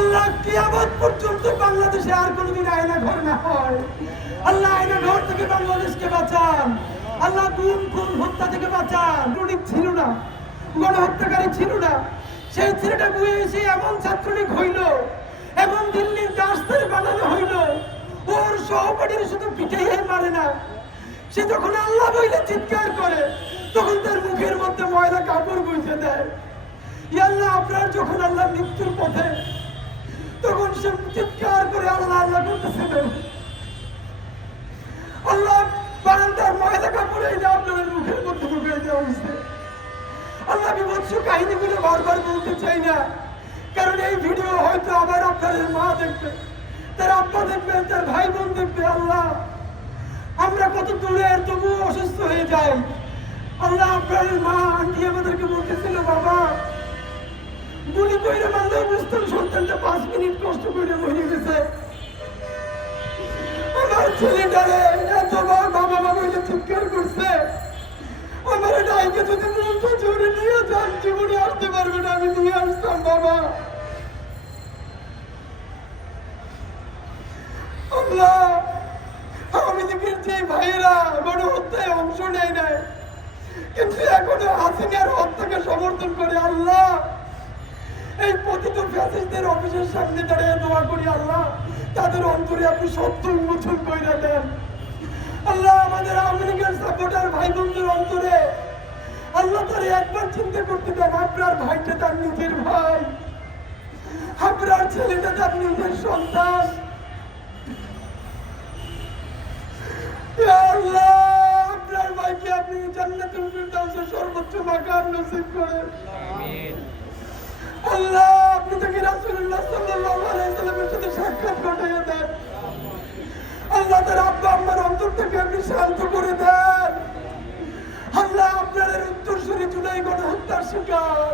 আল্লাহ কিয়ামত পর্যন্ত বাংলাদেশে আর কোনোদিন আয়না ঘর না হয়। আল্লাহ আয়না ঘর থেকে বাংলাদেশকে বাঁচান। আল্লাহ গুম খুন হত্যা থেকে বাঁচান। টুনিক ছিল না, গণহত্যাকারী ছিল না, সেই ছেলেটা বুয়ে এসে এমন ছাত্রলীগ হইল, এমন দিল্লির দাসদের বানানো হইল, ওর সহপাঠীরা শুধু পিটাইয়ে মারে না, সে যখন আল্লাহ বইলে চিৎকার করে তখন তার মুখের মধ্যে ময়লা কাপড় বইতে দেয়। ইয়া আল্লাহ, আপনার যখন আল্লাহ মৃত্যুর পথে, তখন সে চিৎকার করে আল্লাহ আল্লাহ করতেছিলেন। আল্লাহ বারান্দার ময়লা কাপড় এই যে আপনার মুখের মধ্যে ঢুকে দেওয়া হয়েছে। আল্লাহ বিভৎস কাহিনীগুলো বারবার বলতে চাই না, কারণ এই ভিডিও হয়তো আবার আপনাদের মা দেখবে, তার আব্বা দেখবে, তার ভাই বোন দেখবে। আল্লাহ, আমরা কত দূরের তবুও অসুস্থ হয়ে যাই। আল্লাহ, আপনার মা আন্টি আমাদেরকে বলতেছিল, বাবা গুলি কইরে মারলে বুঝতাম সন্তানটা 5 মিনিট কষ্ট করে মরে গেছে। আমার ছেলেটারে এতবার বাবা বাবা বলে চিৎকার করছে, আমার ডাইকে যদি মনটা জোরে নিয়ে যান জীবনে আসতে পারবে না, আমি নিয়ে আসতাম বাবা। আল্লাহ, আমি দেখেন যে ভাইয়েরা গণহত্যায় অংশ নেয় নাই, কিন্তু এখনো হাসিনার হত্যাকে সমর্থন করে। আল্লাহ, এই পতিত ফ্যাসিস্টদের অফিসের সামনে দাঁড়িয়ে দোয়া করি, আল্লাহ তাদের অন্তরে আপনি সত্য উন্মোচন করে দেন। আল্লাহ, আমাদের আওয়ামী লীগের সাপোর্টার ভাই বোনদের অন্তরে আল্লাহ তারা একবার চিন্তা করতে দেন, আপনার ভাইটা তার নিজের ভাই, আপনার ছেলেটা তার নিজের সন্তান। আল্লাহ, আপনার ভাইকে আপনি জান্নাতুল ফিরদাউসের সর্বোচ্চ মাকাম নসিব করেন। আমিন। আল্লাহ, আপনি তাকে রাসূলুল্লাহ সাল্লাল্লাহু আলাইহি ওয়াসাল্লামের সাথে সাক্ষাৎ ঘটাইয়া দেন। আল্লাহ, তার আব্বা আম্মার অন্তরটাকে আপনি শান্ত করে দেন। আল্লাহ, আপনার উত্তরসূরি জুলাই গণহত্যার শিকার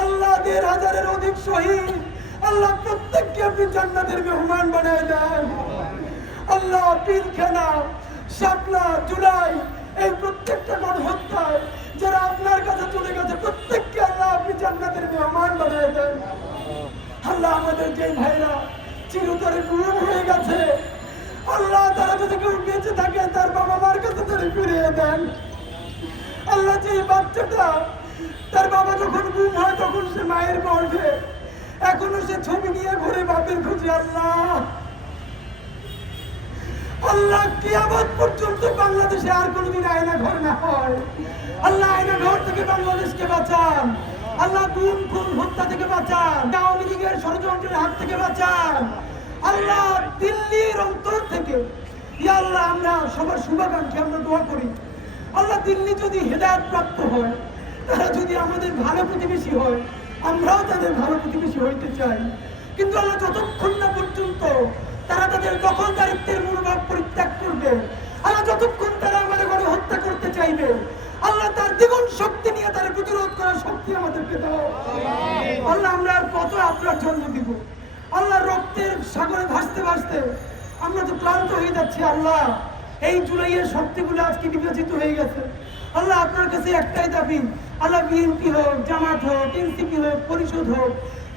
আল্লাহ ১,৫০০-এর অধিক শহীদ, আল্লাহ প্রত্যেককে আপনি জান্নাতের মেহমান বানায় দেন। আল্লাহ, পিলখানা, শাপলা, জুলাই, এই প্রত্যেকটা গণহত্যায় যারা আপনার কাছে চলে গেছে প্রত্যেককে আল্লাহ আপনি জান্নাতের মেহমান বানিয়ে দেন। আল্লাহ, আমাদের যে ভাইরা চিরতরে গুম হয়ে গেছে, আল্লাহ তারা যদি কেউ বেঁচে থাকে তার বাবা মার কাছে তারা ফিরিয়ে দেন। আল্লাহ, যে বাচ্চাটা তার বাবা যখন গুম হয় তখন সে মায়ের গর্ভে, এখনো সে ছবি নিয়ে ঘুরে বাপের খুঁজে। আল্লাহ, আল্লাহ কিয়ামত পর্যন্ত বাংলাদেশে আর কোনোদিন আয়না ঘর না হয়। আল্লাহ, আয়না ঘর থেকে বাংলাদেশকে বাঁচান। আল্লাহ, গুম খুন হত্যা থেকে বাঁচান, আওয়ামী লীগের ষড়যন্ত্রের হাত থেকে বাঁচান। আল্লাহ, দিল্লির অন্তর থেকে ইয়া আল্লাহ আমরা সবার শুভাকাঙ্ক্ষী, আমরা দোয়া করি। আল্লাহ, দিল্লি যদি হেদায়েত প্রাপ্ত হয়, তারা যদি আমাদের ভালো প্রতিবেশী হয়, আমরাও তাদের ভালো প্রতিবেশী হইতে চাই। কিন্তু আল্লাহ, যতক্ষণ না পর্যন্ত তারা তাদের দখলদারিত্বের মনোভাব পরিত্যাগ করবে, আল্লাহ যতক্ষণ তারা আমাদের ঘরে হত্যা করতে চাইবে, আল্লাহ তার দ্বিগুণ শক্তি নিয়ে তারা প্রতিরোধ করার শক্তি আমাদেরকে দাও। আল্লাহ, আমরা আর কত আপনার জন্য দিব? আল্লাহ, রক্তের সাগরে ভাসতে ভাসতে আমরা তো ক্লান্ত হয়ে যাচ্ছি। আল্লাহ, এই জুলাইয়ের শক্তিগুলো আজকে বিভাজিত হয়ে গেছে। আল্লাহ, আপনার কাছে একটাই দাবি, আল্লাহ বিএনপি হোক, জামাত হোক, এনসিপি হোক, পরিষদ হোক,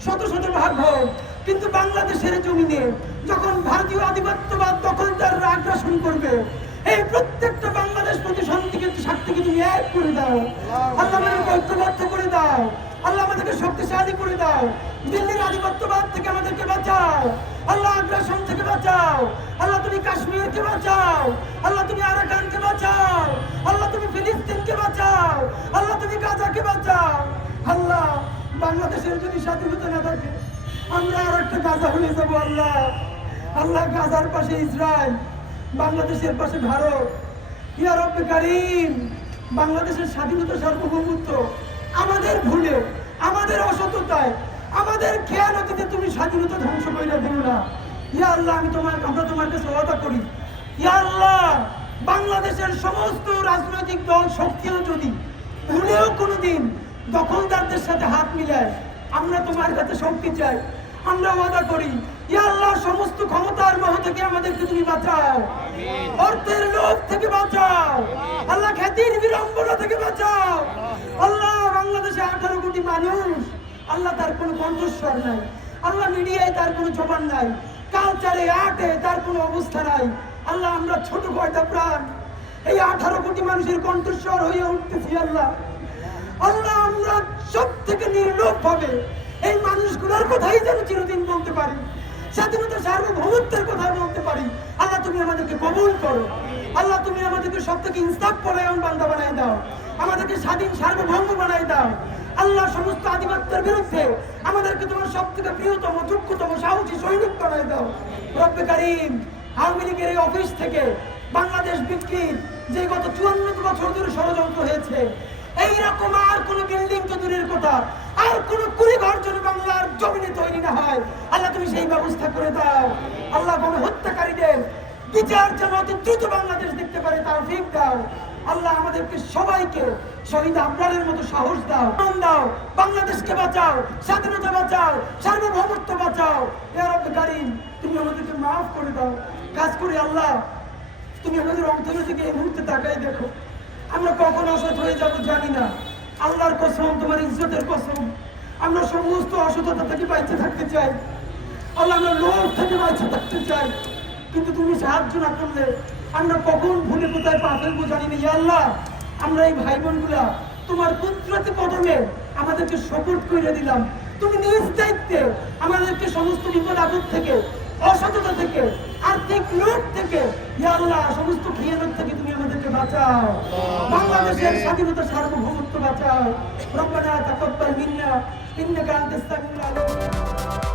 শত শত ভাগ হোক, কিন্তু বাংলাদেশের জমিনে যখন ভারতীয় আধিপত্যবাদ দখলদাররা আগ্রাসন করবে, এই প্রত্যেকটা বাংলাদেশ প্রতিসন্ধিকে শক্তিকে তুমি এক করে দাও। আল্লাহ, আমাদেরকে ঐক্যবদ্ধ করে দাও। আল্লাহ, আমাদেরকে শক্তিশালী করে দাও। দিল্লির আধিপত্যবাদ থেকে আমাদেরকে বাঁচাও। আল্লাহ, আগ্রাসন থেকে বাঁচাও। আল্লাহ, তুমি কাশ্মীরকে বাঁচাও। আল্লাহ, তুমি আরাকানকে বাঁচাও। আল্লাহ, তুমি ফিলিস্তিনকে বাঁচাও। আল্লাহ, তুমি গাজাকে বাঁচাও। আল্লাহ, বাংলাদেশের যদি স্বাধীনতা না থাকে আমরা আর একটা গাজা হয়ে যাবো। আল্লাহ, আল্লাহ, গাজার পাশে ইসরায়েল, বাংলাদেশের পাশে ভারত। ইয়া রব্বে কারীম, বাংলাদেশের স্বাধীনতা সার্বভৌমত্ব আমাদের ভুলে, আমাদের অসততায়, আমাদের খেয়ানতিতে তুমি স্বাধীনতা ধ্বংস করে দিও না। ইয়া আল্লাহ, আমরা তোমার কাছে ওয়াদা করি, ইয়া আল্লাহ, বাংলাদেশের সমস্ত রাজনৈতিক দল শক্তিও যদি ভুলেও কোনোদিন দখলদারদের সাথে হাত মিলায়, আমরা তোমার কাছে শক্তি চাই। আমরা ওয়াদা করি, ইয়া আল্লাহ, সমস্ত ক্ষমতার মোহ থেকে আমাদেরকে তুমি বাঁচাও, অর্থের লোভ থেকে বাঁচাও, আল্লাহ খ্যাতির বিড়ম্বনা থেকে বাঁচাও। আল্লাহ, বাংলাদেশে 18 কোটি মানুষ, আল্লাহ তার কোনো কণ্ঠস্বর নাই। আল্লাহ মিডিয়ায় তার কোনো জবান নাই, কালচারে আর্টে তার কোনো অবস্থা নাই। আল্লাহ আমরা ছোট কয়টা প্রাণ এই 18 কোটি মানুষের কণ্ঠস্বর হয়ে উঠতেছি। আল্লাহ আল্লাহ আমরা সব থেকে নির্লোভ ভাবে এই মানুষগুলোর কথাই যেন চিরদিন বলতে পারি, স্বাধীনতা সার্বভৌমত্বের কথা বলতে পারি। আল্লাহ তুমি আমাদেরকে কবুল করো। আল্লাহ তুমি আমাদেরকে সব থেকে ইনসাফ পরায়ণ বান্দা বানাই দাও, আমাদেরকে স্বাধীন সার্বভৌম বানাই দাও। আল্লাহ সমস্ত আধিপত্যের বিরুদ্ধে আমাদেরকে তোমার সব থেকে প্রিয়তম যোগ্যতম সাহসী সৈনিক বানাই দাও। রব্বে কারীম, আওয়ামী লীগের এই অফিস থেকে বাংলাদেশ বিক্রির যে গত 54 বছর ধরে ষড়যন্ত্র হয়েছে, এইরকম আর কোন বিল্ডিং তো দূরের কথা, আর কোন কুড়িঘর যেন বাংলার জমিনে তৈরি না হয়। আল্লাহ তুমি সেই ব্যবস্থা করে দাও। আল্লাহ গণহত্যাকারীদের বিচার যেন অতি দ্রুত বাংলাদেশ দেখতে পারে তৌফিক দাও। আল্লাহ আমাদেরকে সবাইকে শহীদ আবরারের মতো সাহস দাও, দাও, বাংলাদেশকে বাঁচাও, স্বাধীনতা বাঁচাও, সার্বভৌমত্ব বাঁচাও। ইয়া রব্বে কারীম, তুমি আমাদেরকে মাফ করে দাও। কাজ করে আল্লাহ তুমি আমাদের অন্তরের দিকে এই মুহূর্তে তাকাই দেখো। আমরা কখন অসৎ হয়ে যাবো জানি না। আল্লাহর কসম, তোমার ইজ্জতের কসম, আমরা সমস্ত অসততা থেকে বাঁচতে থাকতে চাই। আল্লাহ আমরা লোভ থেকে বাঁচতে থাকতে চাই, কিন্তু তুমি সাহায্য না করলে আমরা কখন ভুলে কোথায় পা ফেলবো জানি না। ইয়া আল্লাহ, আমরা এই ভাই বোনগুলা তোমার কুদরতি কদমে আমাদেরকে সুপুর্দ করে দিলাম। তুমি নিজ দায়িত্বে আমাদেরকে সমস্ত বিপদ আপদ থেকে, অসততা থেকে, আর্থিক লোভ থেকে, ইয়া আল্লাহ সমস্ত খিয়ানত থেকে তুমি আমাদেরকে বাঁচাও। বাংলাদেশের স্বাধীনতা সার্বভৌমত্ব বাঁচাও। রব্বানা তাকাব্বাল মিন্না ইন্নাকা আনতাস সামিউল আলিম।